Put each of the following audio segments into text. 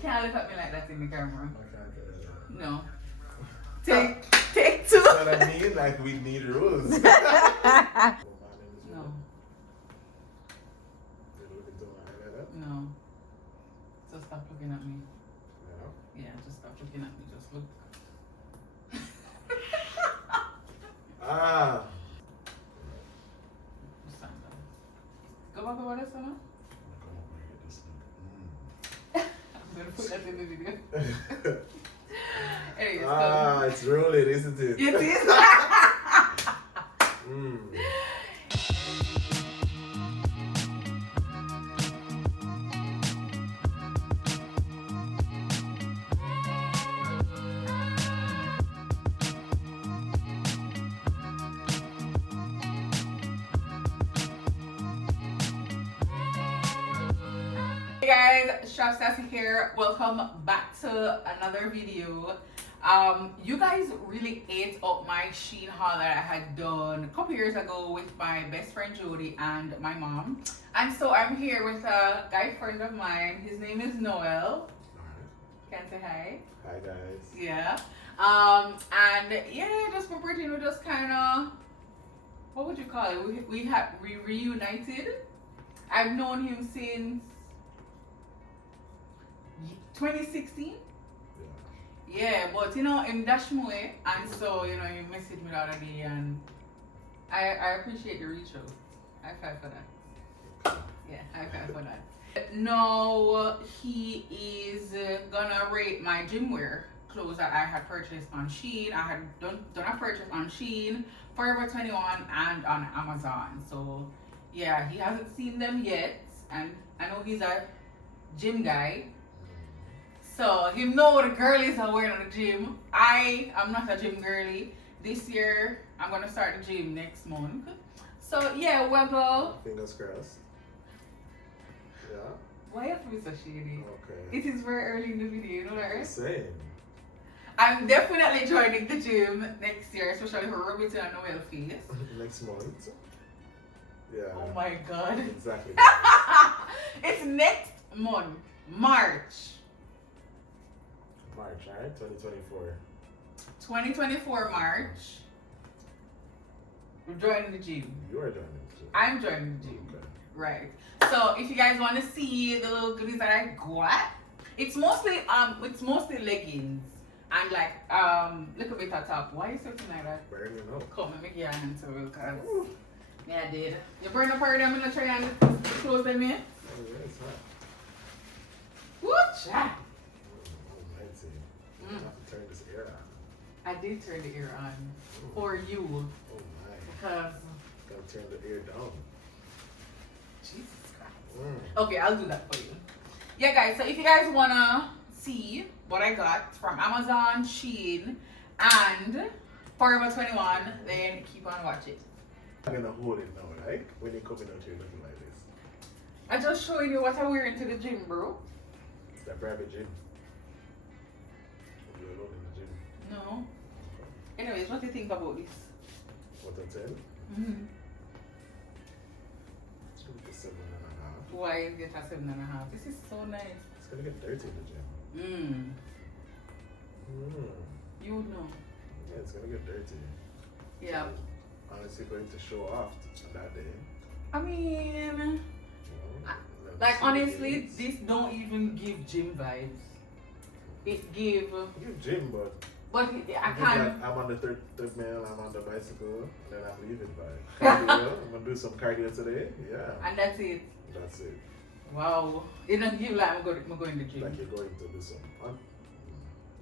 can't look at me like that in the camera. I can't get it. No. Take two. That's what I mean. Like we need rules. No. They look into my eye like that? No. Just stop looking at me. Yeah. Yeah, just stop looking at me. Just look. Ah. Stand down. Go back over this one. Come on, get this thing. I'm gonna put that in the video. Anyways, Ah, it's rolling, isn't it? it is. Mm. Hey guys, Shaph Sassy here. Welcome back to another video. You guys really ate up my SHEIN haul that I had done a couple years ago with my best friend Jody and my mom. And so I'm here with a guy friend of mine. His name is Noel. Can I say hi? Hi guys. Yeah. And yeah, just for pretty, we just kind of, what would you call it? We reunited. I've known him since 2016. Yeah, but you know, in dash my way, and so you know, he messaged me the other day, and I appreciate the reach out. High five for that. Yeah, high five for that. Now he is gonna rate my GymWear clothes that I had purchased on SHEIN. I had done a purchase on SHEIN, FOREVER21, and on Amazon. So yeah, he hasn't seen them yet, and I know he's a gym guy. So you know what the girlies are wearing at the gym. I am not a gym girly. This year I'm gonna start the gym next month. So yeah, we'll go. Fingers crossed. Yeah. Why have to be so shady? Okay. It is very early in the video, you know that, right? Same. I'm definitely joining the gym next year, especially for Robinson and Noel face. Next month. Yeah. Oh my god. Exactly. It's next month, March. March, right? 2024. 2024 March. We're joining the gym. You are joining the gym. I'm joining the gym. Okay. Right. So if you guys want to see the little goodies that I got, it's mostly leggings and like little bit of top. Why are you something like that? Burning up. Come and make your hand so because yeah, I did. You burn up already. I'm gonna try and close them in. Oh yeah, it's hot. Woo, chat. Almighty. I have to turn this air on. I did turn the air on for you Oh my. because Gotta turn the air down. Jesus Christ. Mm. Okay, I'll do that for you. Yeah, guys. So if you guys wanna see what I got from Amazon, SHEIN, and FOREVER21, then keep on watching. I'm gonna hold it now, right? When you're coming out here looking like this. I'm just showing you what I'm wearing to the gym, bro. It's that private gym. You're alone in the gym. No. Anyways, what do you think about this? What I tell? Mm-hmm. It's gonna be 7.5. Why is it a 7.5? This is so nice. It's gonna get dirty in the gym. Mm. You would know. Yeah, it's gonna get dirty. Yeah. So, honestly, going to show off on that day. I mean, You know, like honestly, this don't even give gym vibes. It give. You gym, but But I it's can't. like I'm on the treadmill, I'm on the bicycle, and then I'm leaving by cardio. I'm gonna do some cardio today. Yeah, And that's it. that's it. Wow. It don't give like I'm going to the gym. Like you're going to do some.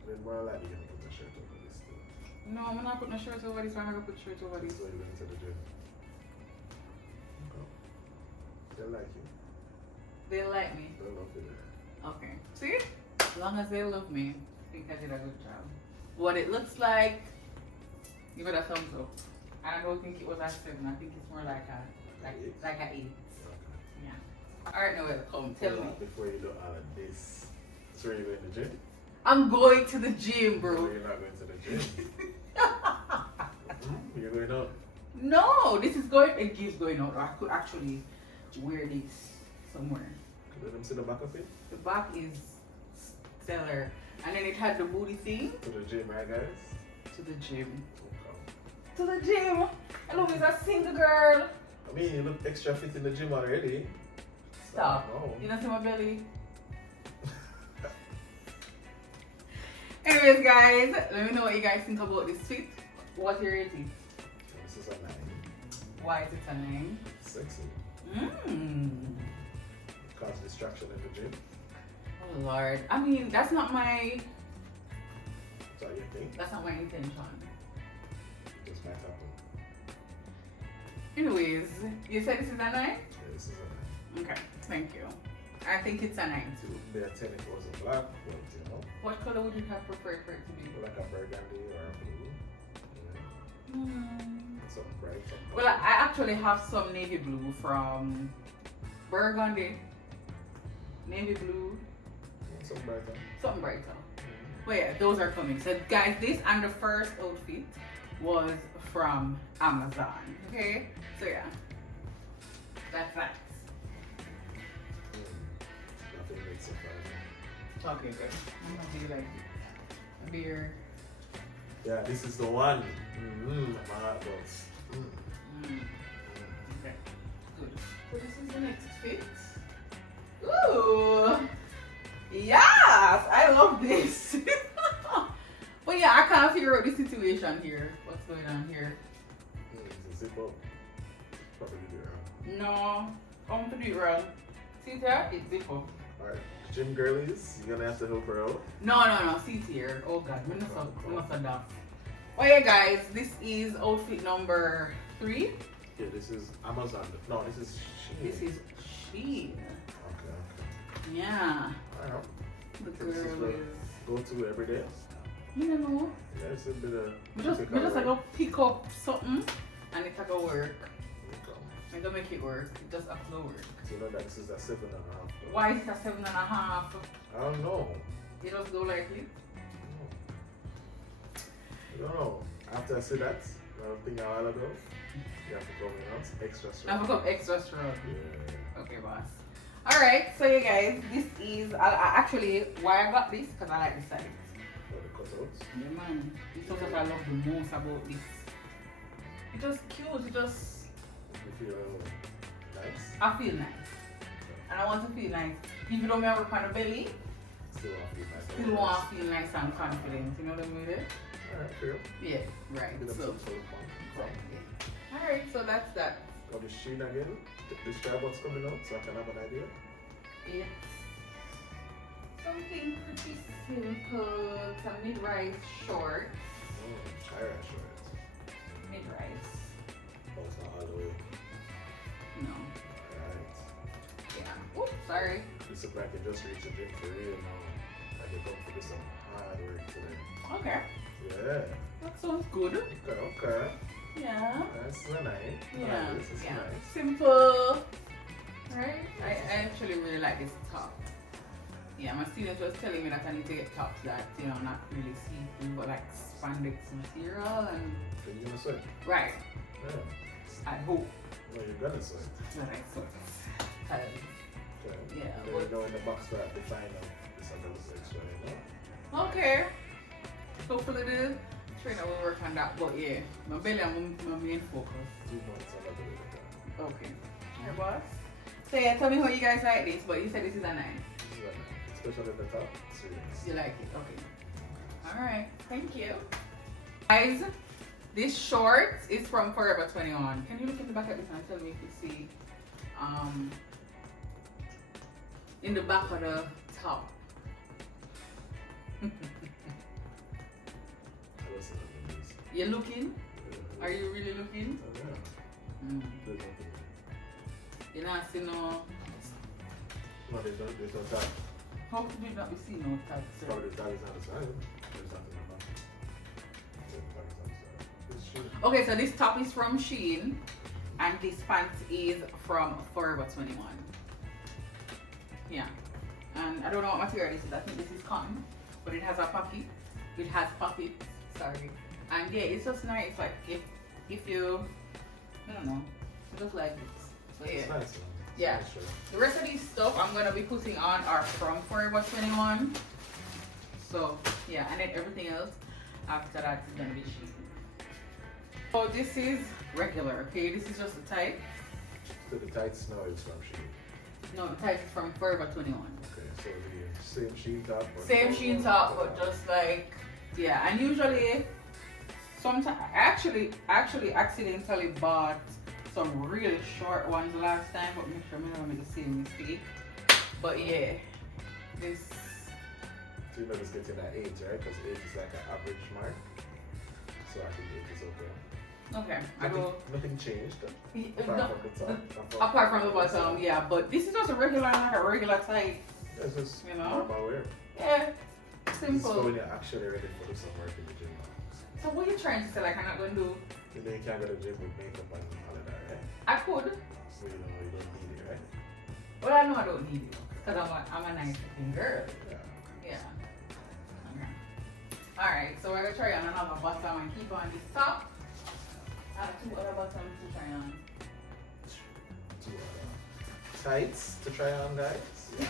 Then more likely you're gonna put a shirt over this too. No, I'm not putting a shirt over this. I'm gonna put shirt over this. So you're going to the gym. Okay. They like you. They like me. They love you. Okay. See? As long as they love me, I think I did a good job. What it looks like, give it a thumbs up. I don't think it was a 7. I think it's more like a 8. Okay. Yeah. Alright, Noel, come tell me. Before you do all of this, so are you going to the gym? I'm going to the gym, No, bro. you're not going to the gym. You're going out. No, this is going. It keeps going out. I could actually wear this somewhere. Let them see the back of it. The back is seller. And then it had the booty thing. To the gym, right, guys? To the gym. Okay. To the gym. Hello, is a single girl. I mean, you look extra fit in the gym already. Stop. No. You don't see my belly? Anyways, guys, let me know what you guys think about this fit. What's your rating? This is a 9. Why is it a 9? Sexy. Mmm. Cause distraction in the gym. Oh Lord. I mean, that's not my think? That's not my intention. It just might happen. Anyways, you said this is a 9? Yeah, this is a 9. Okay, thank you. I think it's a 9 too. Be a 10 if it was a black, but you know. What color would you have preferred for it to be? Like a burgundy or a blue. Yeah. Something bright. Something Well, I actually have some navy blue from burgundy, navy blue, something brighter. something brighter. But yeah, those are coming. So guys, this and the first outfit was from Amazon. Okay, so yeah, that's that. Nothing makes surprising. Okay, good. I'm gonna be like a beer. Yeah, this is the one. My heart goes. Okay, good. So this is the next fit. Ooh, yes, I love this. But yeah, I can't figure out the situation here. What's going on here? It's a zip up. Probably do it wrong. No, I'm gonna do it wrong. See there? It's zip up. Alright, gym girlies, you're gonna have to help her out. No, see here. Oh god, we must have done. Oh yeah guys, this is outfit number 3. Yeah, this is Amazon. No, this is SHEIN. This is SHEIN. Okay. Yeah. I know. The This is girl what is. go to every day. You know. Yeah, it's a bit of. We just like go pick up something and it's like a work. Okay. I don't make it work. It just have to work. So you know that this is a 7.5. Why is it a 7.5? I don't know. You just go like it. I don't know. After I see that, another thing a while ago, you have to come out extra strong. I forgot extra strong. Yeah. Okay, boss. Alright, so you guys, this is I actually why I got this because I like the size. For the cutouts. Yeah, man. This is what I love the most about this. It's just cute. It just You feel nice. I feel nice, and I want to feel nice. Even though I work on the belly, Still want to feel nice. still want to feel nice and confident. You know what I mean? Alright, fair. Yeah, right. Bit of So, some sort of fun. exactly. Alright, so that's that. Got the SHEIN again. Describe what's coming out so I can have an idea. Yeah. Something pretty simple. It's a mid-rise short. Higher shorts. Mid-rise. Oh, it's not all the way. No. Alright. Yeah. Oops, sorry. This looks like you just reached the gym for real now. Like you come to do some hard work today. Okay. Yeah. That sounds good. Okay. Yeah. That's nice. Yeah. This is Yeah. nice. Simple. Right? I actually really like this top. Yeah, my student was telling me that I need to get tops that, you know, not really see-through, but like spandex material and. So you're gonna sweat? Right. Yeah. I hope No, you're gonna sweat. that I sweat. Okay. Yeah, Then but- you go in the box that define this under this extra, you know? Okay. Hopefully the trainer will work on that, but yeah, my belly and my main focus. 2 months under the way. Okay. Alright, boss. So yeah, tell me how you guys like this, but you said this is a 9. This is a nice. Especially at the top. It's really nice. You like it? Okay. Alright, thank you. Guys, this short is from FOREVER21. Can you look in the back of this and tell me if you see in the back of the top? I was in the movies. You're looking? Yeah. Are you really looking? Oh, yeah. Mm. There's nothing. You're not seeing no. No, there's no tag. How could you not be seeing no tag, sir? Probably the tag is on the side. There's nothing on the back. The tag is on the side. It's SHEIN. Okay, so this top is from SHEIN and this pants is from FOREVER21. Yeah. And I don't know what material this is. I think this is cotton, but it has a pocket. It has pockets, sorry. And yeah, it's just nice. Like if you, I don't know, just like this. So yeah. It's nice, man. It's Yeah. nice shirt. The rest of these stuff I'm gonna be putting on are from FOREVER21. So yeah, and then everything else after that is gonna be SHEIN. So this is regular, okay? This is just the tight. So the tights now is from SHEIN. No, the tight is from FOREVER21. Okay, so the same SHEIN top. Same SHEIN top, but just like, yeah. And usually, sometimes I actually accidentally bought some really short ones last time, but make sure I never make the same mistake. But yeah, this. So you know this getting at 8, right? Because 8 is like an average mark. So I think 8 is okay. Okay, I go. Nothing changed. Apart from the bottom, yeah. But this is just a regular, like a regular tight. It's just you know, normal wear. Yeah, simple. So when you're actually ready for some work in the gym now. So what are you trying to say? Like I'm not gonna do? You know you can't go to the gym with makeup and all of that, right? I could. So you know you don't need it, right? Well, I know I don't need it because I'm a nice looking girl. Yeah. Okay. All right. So we're gonna try on another bottom and keep on this top. I have 2 other bottoms to try on. 2 other tights to try on, guys. Yeah.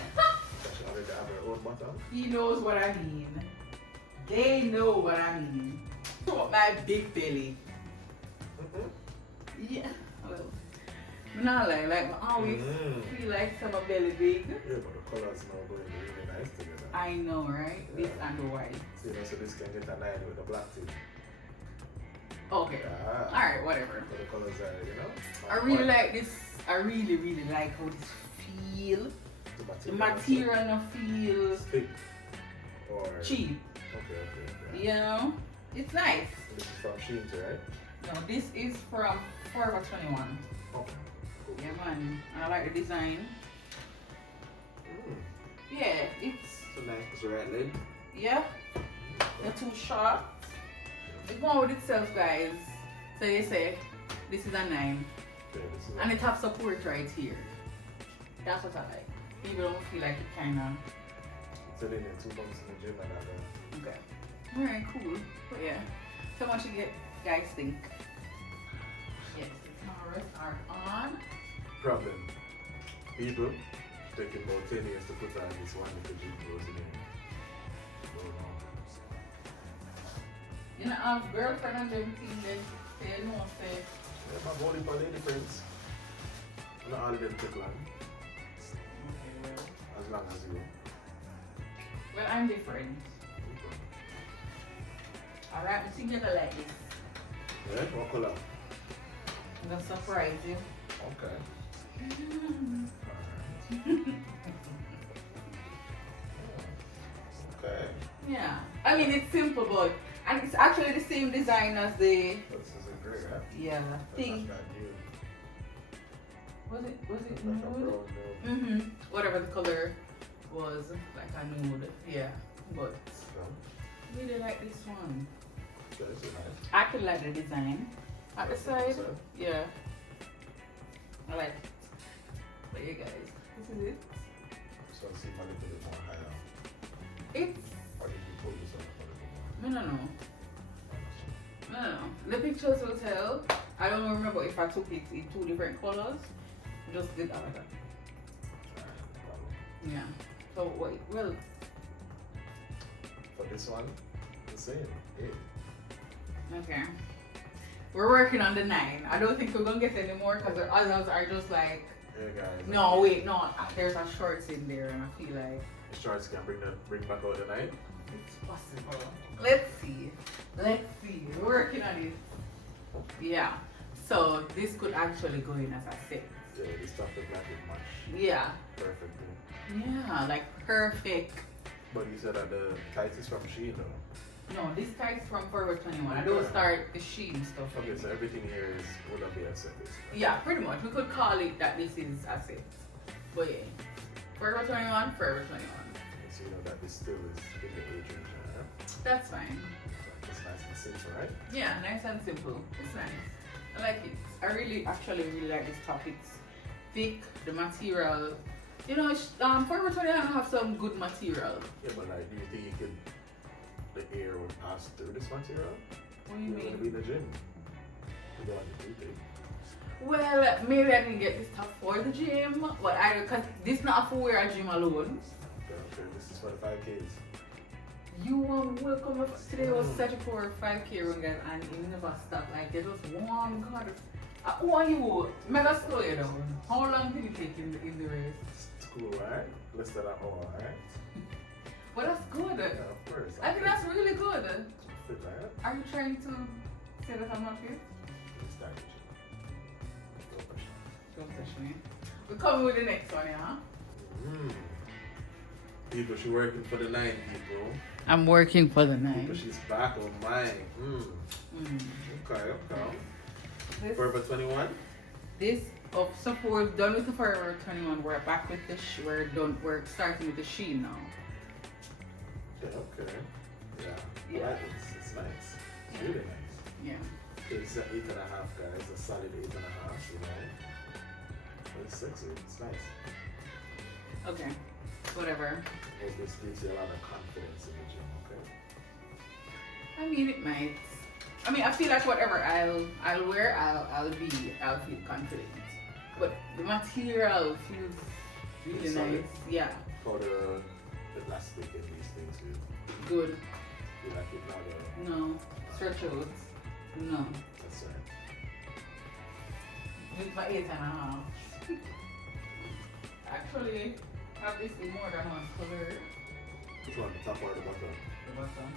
She already have her own bottom. He knows what I mean. They know what I mean. Show up my big belly. Yeah. Well, not like I always feel like some of belly big. Yeah, but the colors now going really nice together. I know, right? Yeah. This and the white. So, you know, so this can get a 9 with the black too. Okay. Yeah. Alright, whatever. So the colors are, you know. I really like this. I really like how this feel. The material no feel thick or cheap. Okay. You know? It's nice. This is from SHEIN, right? No, this is from FOREVER21. Okay. Cool. Yeah, man. And I like the design. Yeah, it's so nice. It's the right lid. yeah. They're too short. It's going with itself, guys. So they say this is a 9. Yeah, this is and it has support right here. That's what I like. People don't feel like it kind of. So then 2 months in the gym and that. Okay. Alright, cool. But yeah. So much you guys think. Yes, the cameras are on. Problem. People taking about 10 years to put on this one if the gym goes in. You know, girlfriend and them team, they know say. Yeah, my body for lady friends. Not all of them take long. Okay, well. As long as you. Well, I'm different. Alright, I think I like this. Yeah, what color? I'm gonna surprise you. Okay. Okay. Yeah. I mean, it's simple, but and it's actually the same design as the. This is a gray, right? Yeah. Thing. Was it nude? Whatever the color was, like a nude. Yeah. But really like this one. Okay, this is nice. I could like the design at the side. Yeah. I like it. But yeah, guys, this is it. So it seems a little bit more higher. It's. Or did you pull this up a little more? No. The pictures will tell. I don't remember if I took it in 2 different colors. Just did that like that. Yeah. So wait, well. For this one, the same. 8. Okay. We're working on the 9. I don't think we're gonna get any more because the others are just like. Yeah, guys. No, wait, no. There's a shorts in there, and I feel like. The shorts can bring back out the 9. It's possible. Let's see. We're working on it. Yeah. So this could actually go in as a set. Yeah, this stuff is like it match. Yeah. Perfectly. Yeah, like perfect. But you said that the tights is from SHEIN though. No, this tights from FOREVER21. I don't start the SHEIN stuff. Okay, so everything here is would be a set basically. Yeah, pretty much. We could call it that this is a set. But yeah. FOREVER21. So you know that this still is in the age range, right? That's fine. It's nice and simple, right? Yeah, nice and simple. It's nice. I like it. I really like this top. It's thick, the material. You know, FOREVER21 have some good material. Yeah, but like, do you think you could, the air would pass through this material? What do you You're mean? gonna be in the gym. You don't want to do things. Well, maybe I didn't get this top for the gym, but cause this not for wear a gym alone. Okay, this is for the 5Ks. You are welcome. Today was such a 4 or 5K run, guys, and it never stopped. Like, it was warm, God. Who are you? Mega slow you down. How long did it take in the race? It's cool, right? Less than an hour, right? Well, that's good. Yeah, of course. I think that's really good. Fit, right? Are you trying to say that I'm not fit? Let's start with you. No pressure. Don't touch me. We're coming with the next one, yeah? People, she's working for the 9 people. I'm working for the People, she's back on mine. Okay. Forever 21? So we're done with the Forever 21. We're back with the we're starting with the SHEIN now. Okay. Yeah. Yeah. I like it. It's nice. It's really nice. Yeah. It's an 8.5, guys. A solid 8.5, you know. But it's sexy. It's nice. Okay. Whatever. Hope this gives you a lot of confidence in the gym, okay? I mean, it might. I mean, I feel like whatever I'll wear, I'll feel confident. But the material feels really Solid. nice. Yeah. For the elastic and these things, you Good. feel like it's not No. Stretch out. No. that's right. With my 8.5. Actually, have this in more than one color. Which one, the top or the bottom? The bottom.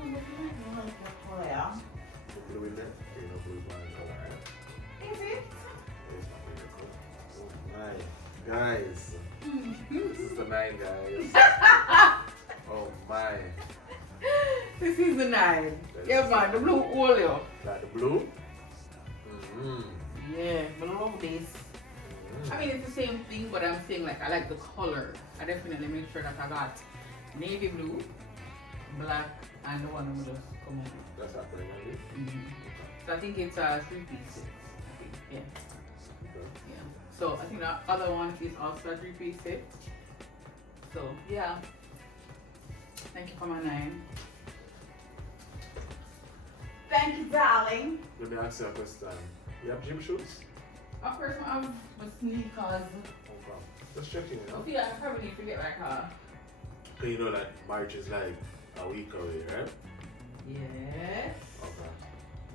Oh, look at the color. The blue in there? Okay, no blue is my color, right? Is it? It's my favorite color. Oh my. Guys. This is the 9, guys. Oh my. This is the 9. Yeah, man, the blue oleo. Like the blue? Yeah, I love this. I mean, it's the same thing, but I'm saying like I like the color. I definitely make sure that I got navy blue, black, and the one I'm just come on. That's not very handy. So I think it's a 3-piece set. I think, yeah. Okay. Yeah. So I think the other one is also a 3-piece set. So yeah. Thank you for my 9. Thank you, darling. Let me ask you a question. You have gym shoes? Of course, I have my sneakers. Okay. Just checking, you I know? feel like I probably need to get like a. Cause you know that March is like a week away, right? Yes. Okay.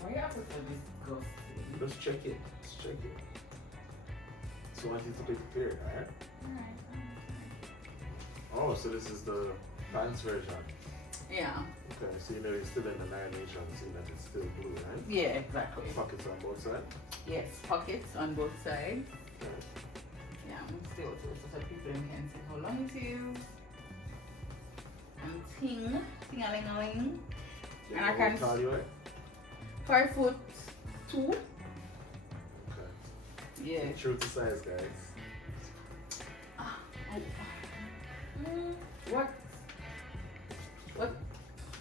Why you have to so disgusting? Just check it. Just check it. So I want you to be prepared, alright? Alright. Oh, so this is the pants version. Yeah. Okay, so you know you're still in the 9H, I'm seeing that it's still blue, right? Yeah, exactly. Pockets on both sides. Yes, pockets on both sides. Okay. Yeah, I'm still so people can see how long it is. And ting-a-ling-a-ling. Yeah, And I how can- tall you are? 5'2". Okay. Yeah. True to size, guys.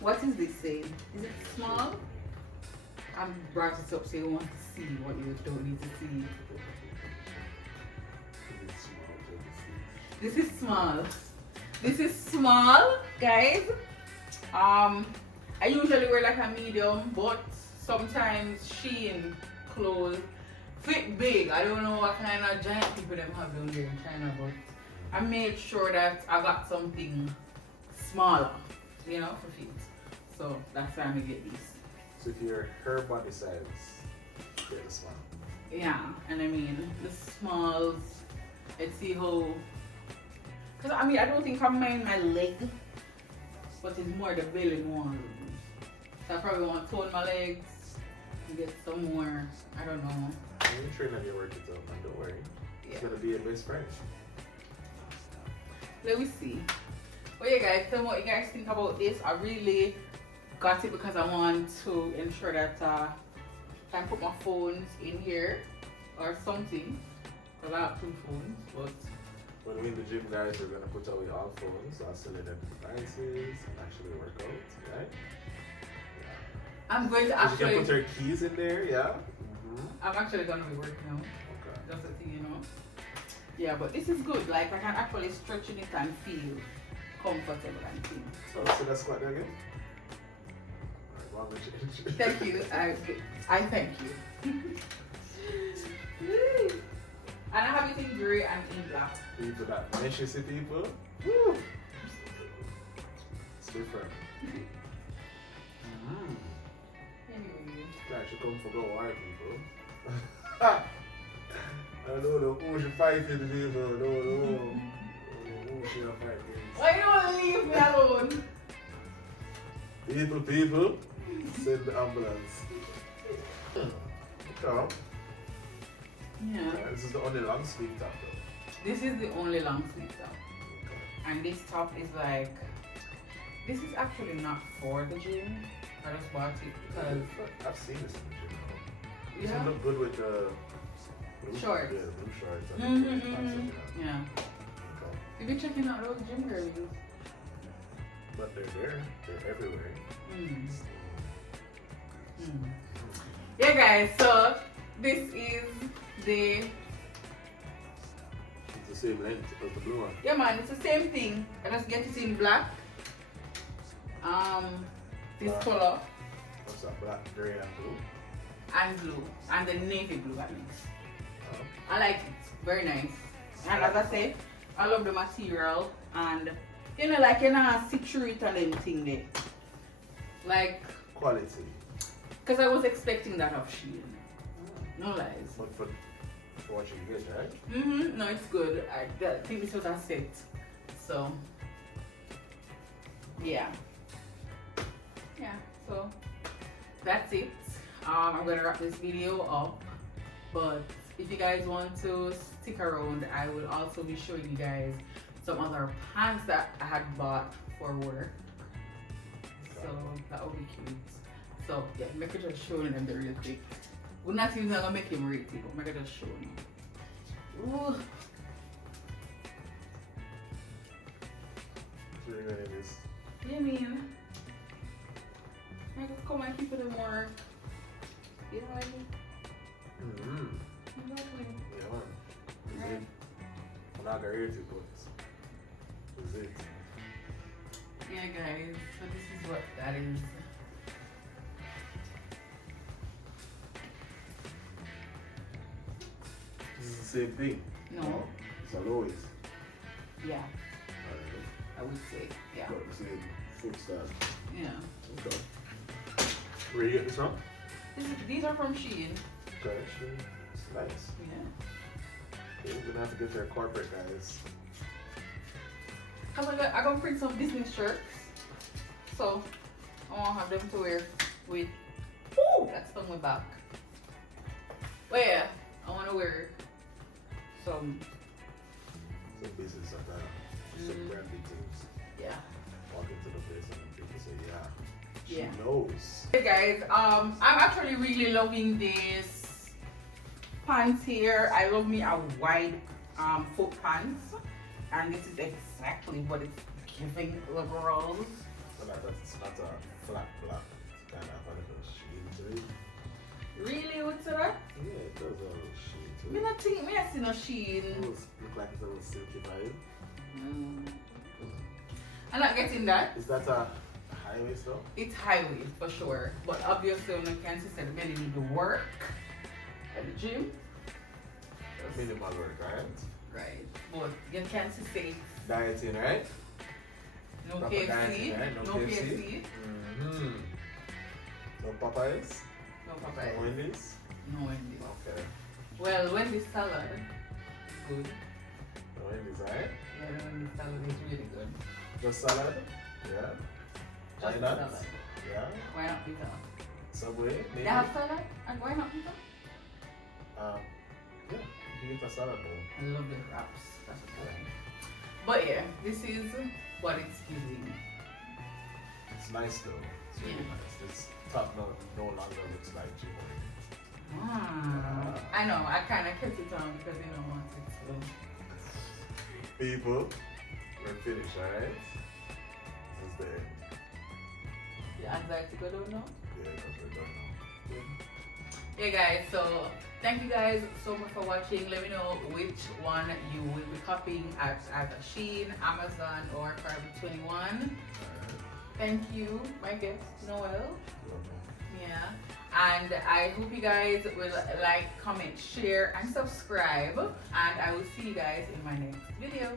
What is this saying? Is it small? I brought it up so you want to see what you don't need to see. It's small, This is small. This is small, guys. I usually wear like a medium, but sometimes SHEIN clothes fit big. I don't know what kind of giant people them have down there in China, but I made sure that I got something smaller, you know, for feet. So that's why I'm gonna get these. So if you're her body size, get the small. Yeah, and I mean the smalls. Let's see how. Cause I mean I don't think I mind my leg, but it's more the belly more. So I probably want to tone my legs and get some more. I don't know. You train on your work it out, man, don't worry. Yeah. It's gonna be your best friend. Let me see. Well, yeah, guys, tell me what you guys think about this. I really got it because I want to ensure that I can put my phones in here or something. Because I have 2 phones, but When we're in the gym, guys, we're gonna put away all phones, oscillated devices, and actually work out, right? I'm going to You actually. can put your keys in there, yeah? I'm actually going to be working out. Okay. That's the thing, you know. Yeah, but this is good. Like I can actually stretch in it and feel comfortable and things. So that's squat there again? Alright, one more change. Thank you. I thank you. And I have it in grey and in black. People that measure see people. Woo! come for go war, people. I don't know who should fight in the people. I don't know who should fight this. Why you don't leave me alone? People, send the ambulance. Okay. Yeah. This is the only long sleeve top though. This is the only long sleeve top. Okay. And this top is like, this is actually not for the gym. I just bought it because I've seen this in the gym now. This yeah. one look good with the blue Shorts. Yeah, the blue shorts. And the blue pants, Yeah. Okay. You be checking out those GymWear videos. But they're there. They're everywhere. Mm. Mm. Yeah, guys. So this is the. It's the same length as the blue one. Yeah, man. It's the same thing. I just get it in black. This Black. color What's that? Black, gray, and blue. and blue and the navy blue at least. Oh. I like it. Very nice. And as I said, I love the material and you know, like you know, see through it and anything there. Like, Quality. because I was expecting that of SHEIN. No lies. But for what you get, right? Mm-hmm. No, it's good. I think this was a set. So, yeah. Yeah, so that's it. I'm gonna wrap this video up. But if you guys want to stick around, I will also be showing you guys some other pants that I had bought for work. So that would be cute. So yeah, make it just show them real quick. We're not even gonna make him rate it, but make it just show him. Ooh. So you're gonna use. Yeah, I mean, I could come and keep it in work. You know what I mean? Mm-hmm. Exactly. Yeah, man. Is Right. it? I'm not gonna hurt you, but is it? Yeah, guys. So this is what that is. This is the same thing. No. It's a lowies. Yeah, I would say. Yeah. Got the same foot style. Yeah. Okay. Where you get this from? These are from SHEIN. Okay, sure. It's nice. Yeah. Yeah, we're gonna have to get their corporate guys. Cause I gonna print some business shirts. So I wanna have them to wear with. Ooh, that's on my back. But yeah, I wanna wear some. Some business like that. Some branding things. Yeah. Walk into the place and people say, yeah. She Yeah. knows. Hey guys, I'm actually really loving this pants here. I love me a wide foot pants, and this is exactly what it's giving the girls. But it's not a flat black. It's kind of a little sheen to it. Really, what's that? Yeah, it does have a sheen to Me it. not think me I see no SHEIN. It looks look like it's a little silky vibe. I'm not getting that. Is that a high waist though? It's high waist for sure, but obviously when you can see that belly need to work at the gym. Minimal work, right? Right, but you can see Dieting, right? no Proper KFC, dieting, right? no KFC, Mm-hmm. No Popeyes? no No Popeyes, Wendy's? no Wendy's. Okay. Well, Wendy's salad, good. No Wendy's, right? Yeah, the Wendy's salad is really good. Just salad? Yeah. Why Just not? salad. Yeah. Why not pizza? Subway, maybe? They have salad, and why not pizza? Yeah, you can get a salad bowl. I love the wraps. That's what I like. But yeah, this is what it's giving. It's nice though. It's really Yeah. nice. This top no longer looks like gym. I know, I kind of kept it on because I don't want it to. People, we're finished, alright? This is the end. The anxiety go down now? Yeah, because we're done now. Yeah guys, so thank you guys so much for watching. Let me know which one you will be copying at either SHEIN, Amazon, or FOREVER21. Alright. Thank you, my guest, Noel. Welcome. Yeah. And I hope you guys will like, comment, share, and subscribe. And I will see you guys in my next video.